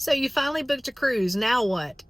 So you finally booked a cruise. Now what?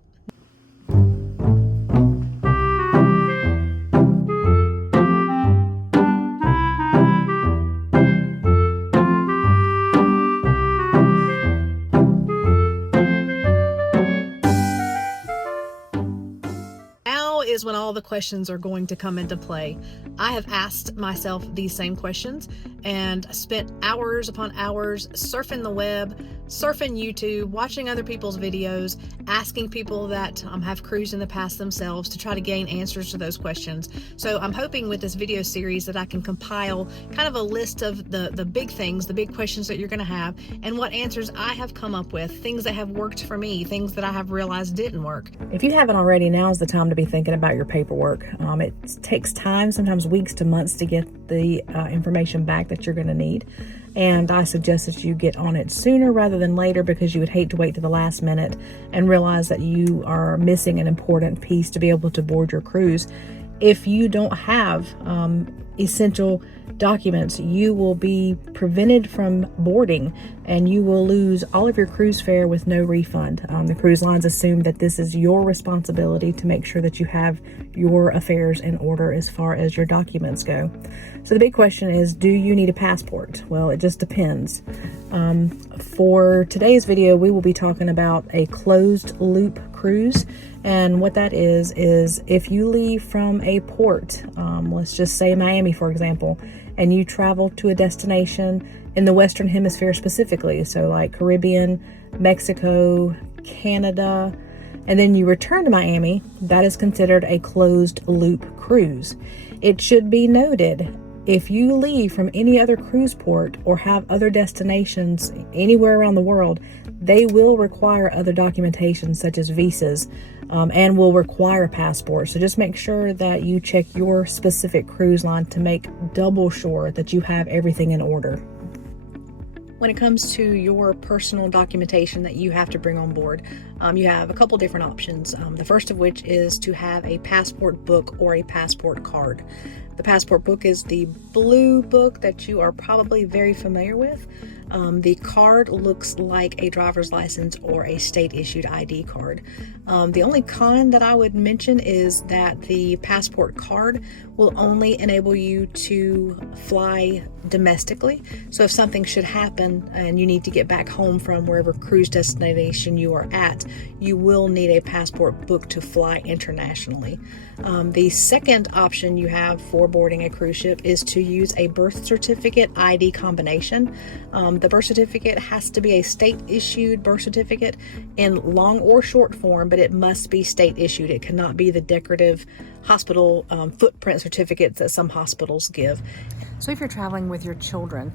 Now is when all the questions are going to come into play. I have asked myself these same questions and spent hours upon hours surfing the web, surfing YouTube, watching other people's videos, asking people that have cruised in the past themselves to try to gain answers to those questions. So I'm hoping with this video series that I can compile kind of a list of the big things, the big questions that you're going to have, and what answers I have come up with, things that have worked for me, things that I have realized didn't work. If you haven't already, now's the time to be thinking about your paperwork. It takes time, sometimes weeks to months, to get the information back that you're going to need. And I suggest that you get on it sooner rather than later, because you would hate to wait to the last minute and realize that you are missing an important piece to be able to board your cruise. If you don't have essential documents, you will be prevented from boarding and you will lose all of your cruise fare with no refund. The cruise lines assume that this is your responsibility to make sure that you have your affairs in order as far as your documents go. So the big question is, do you need a passport? Well, it just depends. For today's video, we will be talking about a closed loop cruise. And what that is if you leave from a port, let's just say Miami, for example, and you travel to a destination in the Western Hemisphere specifically, so like Caribbean, Mexico, Canada, and then you return to Miami, that is considered a closed loop cruise. It should be noted, if you leave from any other cruise port or have other destinations anywhere around the world, they will require other documentation such as visas, and will require a passport. So just make sure that you check your specific cruise line to make double sure that you have everything in order. When it comes to your personal documentation that you have to bring on board, you have a couple different options. The first of which is to have a passport book or a passport card. The passport book is the blue book that you are probably very familiar with. The card looks like a driver's license or a state-issued ID card. The only con that I would mention is that the passport card will only enable you to fly domestically. So if something should happen and you need to get back home from wherever cruise destination you are at, you will need a passport book to fly internationally. The second option you have for boarding a cruise ship is to use a birth certificate ID combination. The birth certificate has to be a state-issued birth certificate in long or short form, but it must be state-issued. It cannot be the decorative hospital footprint certificates that some hospitals give. So if you're traveling with your children,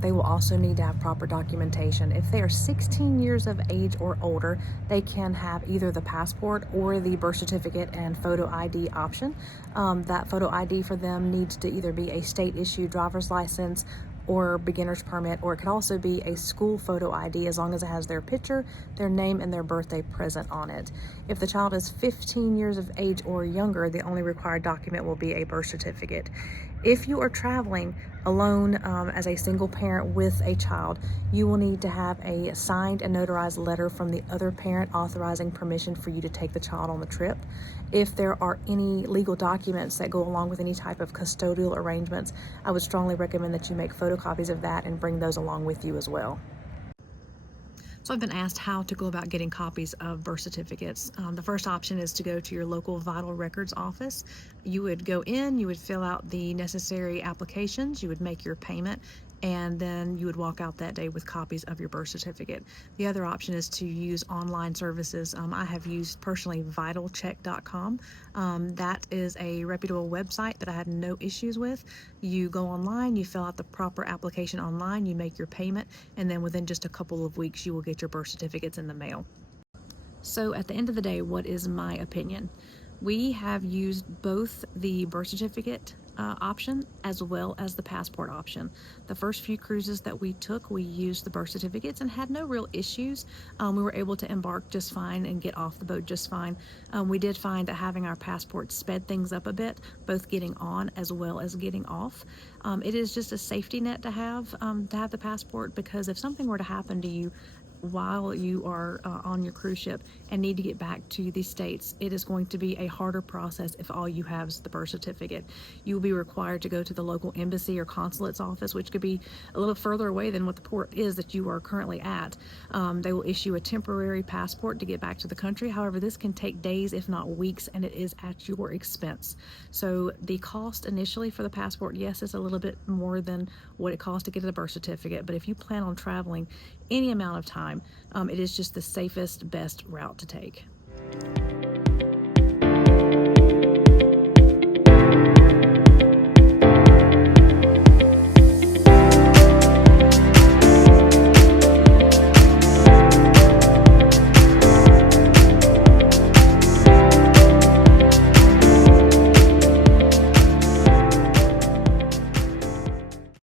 they will also need to have proper documentation. If they are 16 years of age or older, they can have either the passport or the birth certificate and photo ID option. That photo ID for them needs to either be a state-issued driver's license or beginner's permit, or it could also be a school photo ID as long as it has their picture, their name, and their birthday present on it. If the child is 15 years of age or younger, the only required document will be a birth certificate. If you are traveling alone as a single parent with a child, you will need to have a signed and notarized letter from the other parent authorizing permission for you to take the child on the trip. If there are any legal documents that go along with any type of custodial arrangements, I would strongly recommend that you make photocopies of that and bring those along with you as well. So I've been asked how to go about getting copies of birth certificates. The first option is to go to your local vital records office. You would go in, you would fill out the necessary applications, you would make your payment, and then you would walk out that day with copies of your birth certificate. The other option is to use online services. I have used personally vitalcheck.com. That is a reputable website that I had no issues with. You go online, you fill out the proper application online, you make your payment, and then within just a couple of weeks you will get your birth certificates in the mail. So at the end of the day, what is my opinion? We have used both the birth certificate option as well as the passport option. The first few cruises that we took, we used the birth certificates and had no real issues. We were able to embark just fine and get off the boat just fine. We did find that having our passport sped things up a bit, both getting on as well as getting off. It is just a safety net to have the passport, because if something were to happen to you while you are on your cruise ship and need to get back to the States, it is going to be a harder process if all you have is the birth certificate. You will be required to go to the local embassy or consulate's office, which could be a little further away than what the port is that you are currently at. They will issue a temporary passport to get back to the country. However, this can take days, if not weeks, and it is at your expense. So the cost initially for the passport, yes, is a little bit more than what it costs to get a birth certificate, but if you plan on traveling any amount of time, it is just the safest, best route to take.